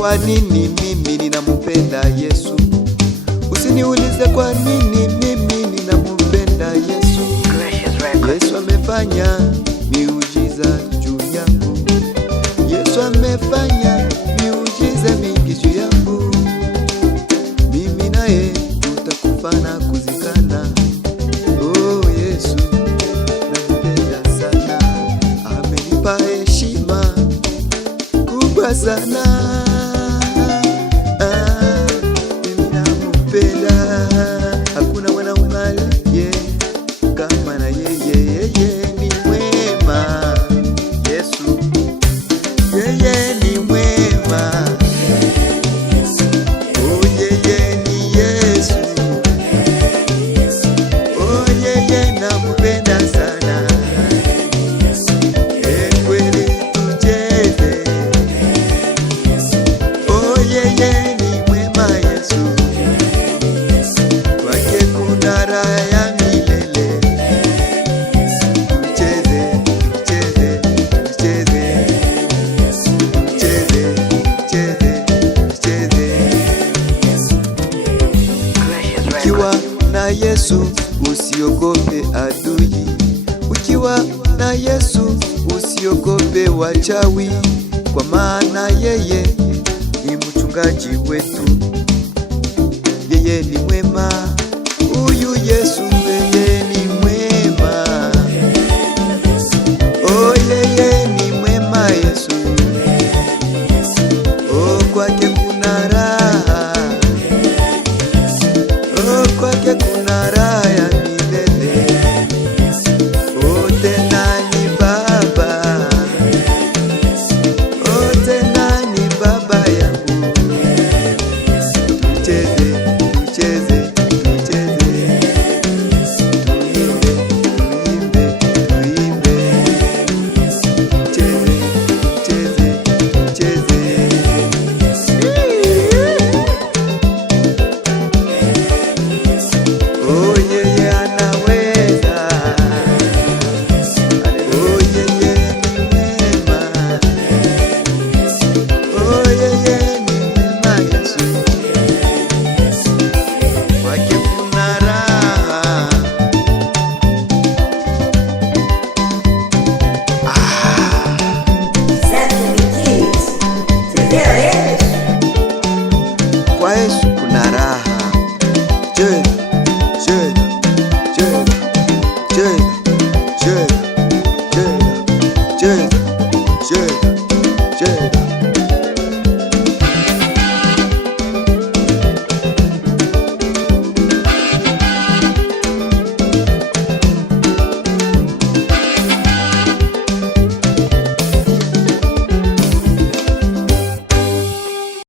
kwa nini mimi ninampenda Yesu. Usiniulize kwa nini mimi ninampenda Yesu. Yesu amefanya miujiza juu yangu. Yesu amefanya miujiza mingi juu yangu. Mimi naye tutakufa na kuzikana. Oh Yesu nampenda sana. Amenipa heshima kubwa sana. Mimi nampenda. Hakuna mwanaume aliye kama na yeye. Yeye ni mwema. Yesu yeye ni mwema. Oh yeye ni Yesu. Oh yeye nampenda sana. Kweli tucheze. Oh yeye ni mwema Yesu. Kwake kuna raha ya milele. Tucheze, tucheze, tucheze. Tucheze, tucheze, tucheze. Ukiwa na Yesu usiogope adui. Ukiwa na Yesu usiogope wachawi, kwa maana yeye ni mchungaji wetu. Yeye ni mwema, huyu Yesu